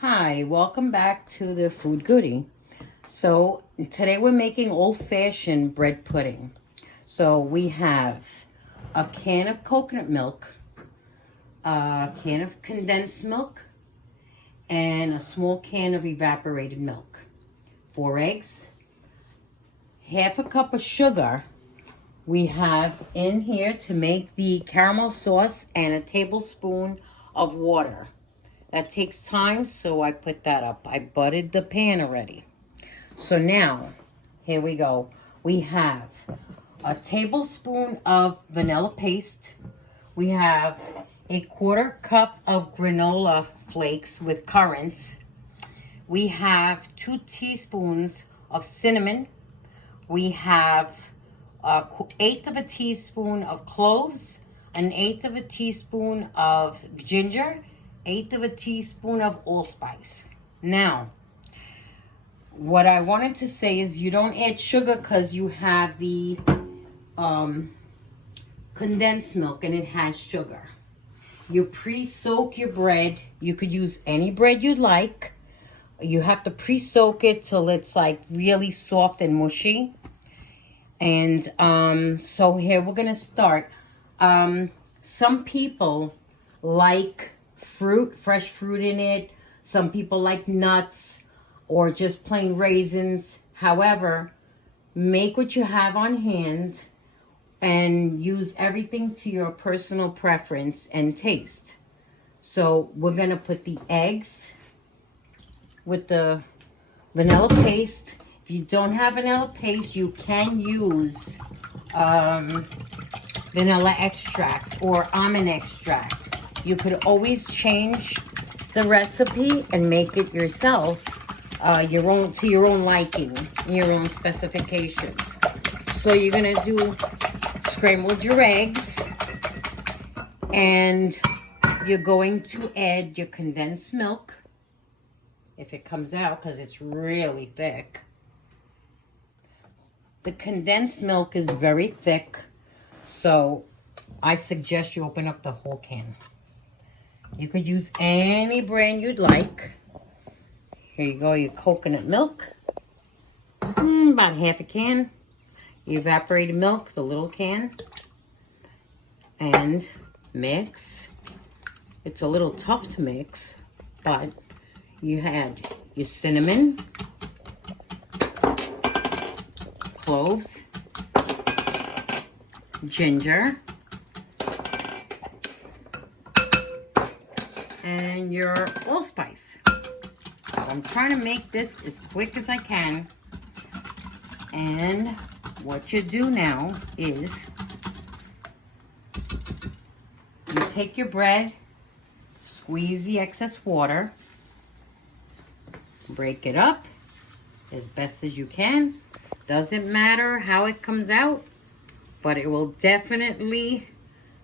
Hi, welcome back to the Food Goodie. So today we're making old-fashioned bread pudding. So we have a can of coconut milk, a can of condensed milk, and a small can of evaporated milk. 4 eggs, half a cup of sugar. We have in here to make the caramel sauce and a tablespoon of water. That takes time, so I put that up. I buttered the pan already. So now, here we go. We have a tablespoon of vanilla paste. We have a 1/4 cup of granola flakes with currants. We have 2 teaspoons of cinnamon. We have 1/8 of a teaspoon of cloves, 1/8 of a teaspoon of ginger, 1/8 of a teaspoon of allspice. Now, what I wanted to say is you don't add sugar because you have the condensed milk and it has sugar. You pre-soak your bread. You could use any bread you like. You have to pre-soak it till it's like really soft and mushy. And so here we're gonna start. Some people like fresh fruit in it. Some people like nuts or just plain raisins. However, make what you have on hand and use everything to your personal preference and taste. So we're gonna put the eggs with the vanilla paste. If you don't have vanilla paste, you can use vanilla extract or almond extract. You could always change the recipe and make it yourself, to your own liking, your own specifications. So you're gonna scramble your eggs, and you're going to add your condensed milk, if it comes out, because it's really thick. The condensed milk is very thick, so I suggest you open up the whole can. You could use any brand you'd like. Here you go, your coconut milk. About half a can. Your evaporated milk, the little can. And mix. It's a little tough to mix, but you had your cinnamon, cloves, ginger, and your allspice. I'm trying to make this as quick as I can. And what you do now is you take your bread, squeeze the excess water, break it up as best as you can. Doesn't matter how it comes out, but it will definitely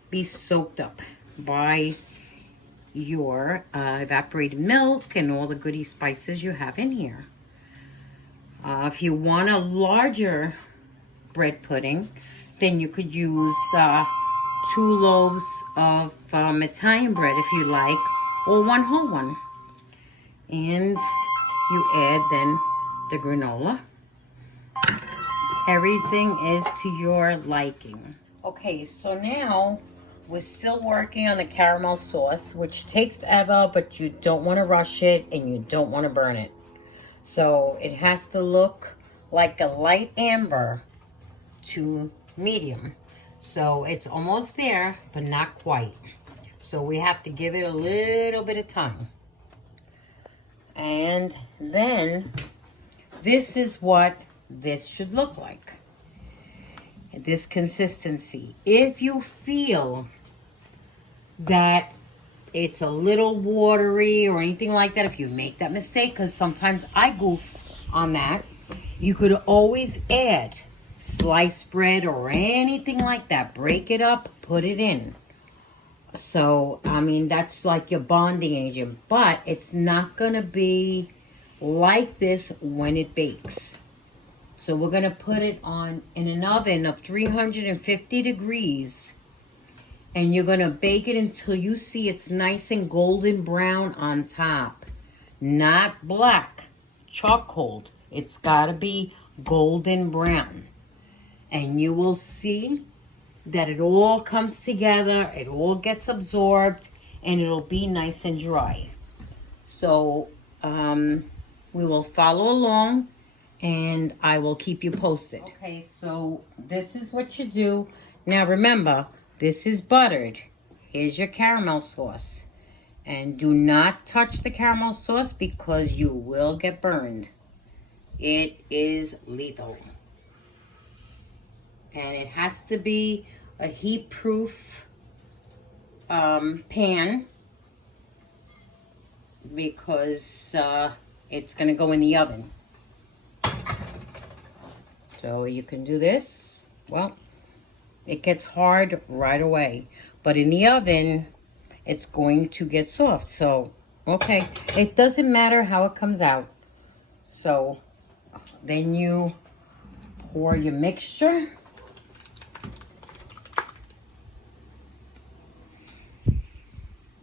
be soaked up by your evaporated milk and all the goody spices you have in here. If you want a larger bread pudding, then you could use 2 loaves of Italian bread if you like, or 1 whole one. And you add then the granola. Everything is to your liking. Okay, so now we're still working on the caramel sauce, which takes forever, but you don't want to rush it and you don't want to burn it. So it has to look like a light amber to medium. So it's almost there, but not quite. So we have to give it a little bit of time. And then this is what this should look like. This consistency. If you feel that it's a little watery or anything like that, if you make that mistake, because sometimes I goof on that, you could always add sliced bread or anything like that. Break it up, put it in. So, I mean, that's like your bonding agent, but it's not going to be like this when it bakes. So we're going to put it on in an oven of 350 degrees. And you're going to bake it until you see it's nice and golden brown on top. not black, charcoal. It's got to be golden brown. And you will see that it all comes together, it all gets absorbed, and it'll be nice and dry. So we will follow along, and I will keep you posted. Okay, so this is what you do. Now remember, this is buttered. Here's your caramel sauce. And do not touch the caramel sauce because you will get burned. It is lethal. And it has to be a heat-proof pan because it's going to go in the oven. So you can do this. Well, it gets hard right away. But in the oven, it's going to get soft. So, okay. It doesn't matter how it comes out. So, then you pour your mixture.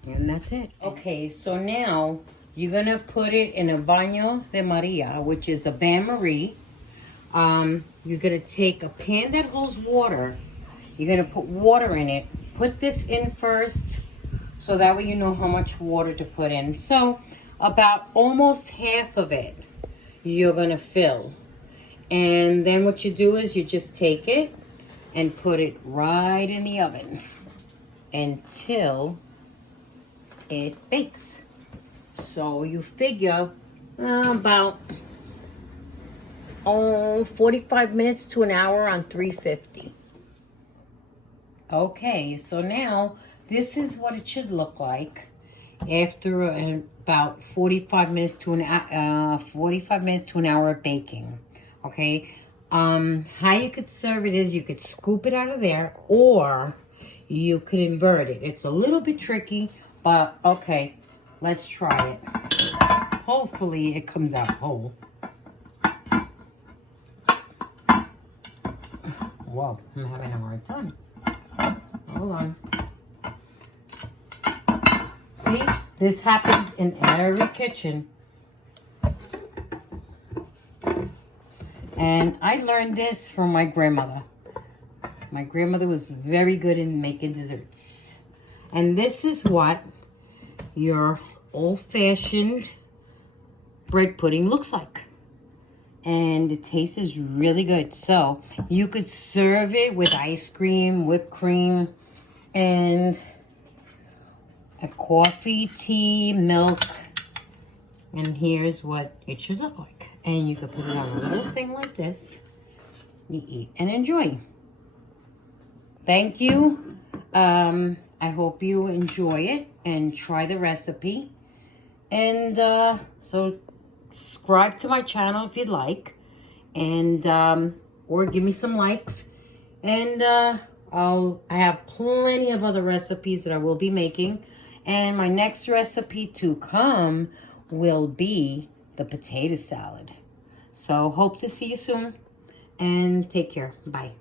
And that's it. Okay, so now you're going to put it in a baño de Maria, which is a bain-marie. You're going to take a pan that holds water. You're going to put water in it. Put this in first so that way you know how much water to put in. So about almost half of it you're going to fill. And then what you do is you just take it and put it right in the oven until it bakes. So you figure about 45 minutes to an hour on 350. Okay, so now this is what it should look like after about 45 minutes to an hour of baking. Okay, how you could serve it is you could scoop it out of there, or you could invert it. It's a little bit tricky, but okay, let's try it. Hopefully it comes out whole. Whoa, I'm having a hard time. Hold on. See, this happens in every kitchen. And I learned this from my grandmother. My grandmother was very good in making desserts. And this is what your old-fashioned bread pudding looks like. And it tastes really good. So you could serve it with ice cream, whipped cream, and a coffee, tea, milk. And here's what it should look like. And you could put it on a little thing like this. You eat and enjoy. Thank you. I hope you enjoy it and try the recipe. And so subscribe to my channel if you'd like. And or give me some likes. And I have plenty of other recipes that I will be making. And my next recipe to come will be the potato salad. So hope to see you soon. And take care. Bye.